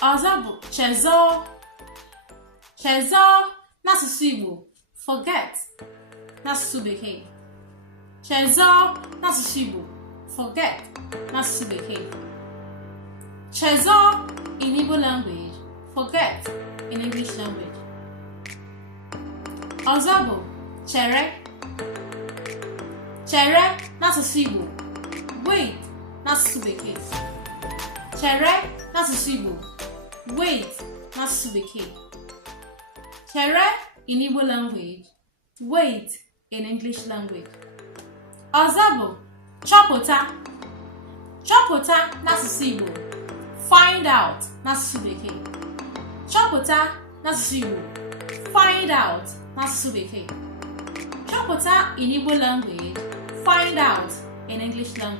Ọzọ bụ chezọọ. Chezọọ n'asụsụ Igbo, forget n'asụsụ Bekee. Chezọọ n'asụsụ Igbo, forget n'asụsụ Bekee. Chezọọ in Igbo language, forget in English language. Ọzọ bụ chere. Chere n'asụsụ Igbo, wait n'asụsụ Bekee. Chere n'asụsụ Igbo, wait n'asụsụ Bekee. Chere in Igbo language, wait in English language. Ọzọ bụ chọpụta. Chọpụta n'asụsụ Igbo, find out n'asụsụ Bekee. Chọpụta n'asụsụ Igbo, find out n'asụsụ Bekee. Chọpụta in Igbo language, find out in English language.